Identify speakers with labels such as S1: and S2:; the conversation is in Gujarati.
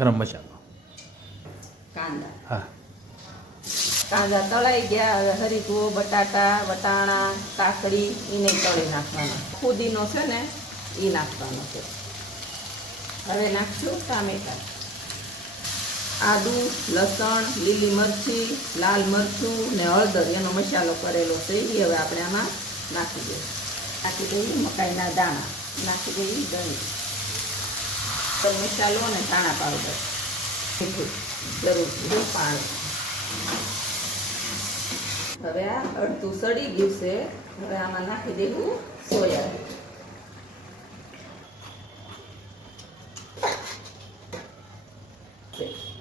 S1: ગરમ મસાલો.
S2: કાંદા.
S1: હા.
S2: કાંદા તળાઈ ગયા હવે હરીકવો બટાટા વટાણા કાકડી એને તળી નાખવાના. ફુદીનો છે ને એ નાખવાનો છે. હવે નાખશું ટામેટા. આદુ લસણ લીલી મરચી લાલ મરચું ને હળદર એનો મસાલો કરેલો છે એ હવે આપણે આમાં નાખી દઈએ નાખી દઈએ મકાઈના દાણા. નાખી દઈએ દહીં. તો મસાલો અને ધાણા પાવડર. મીઠું, જરૂર પાણી. હવે આ અડધું સડી ગયું છે. હવે આમાં નાખી દેવું સોયા. છે.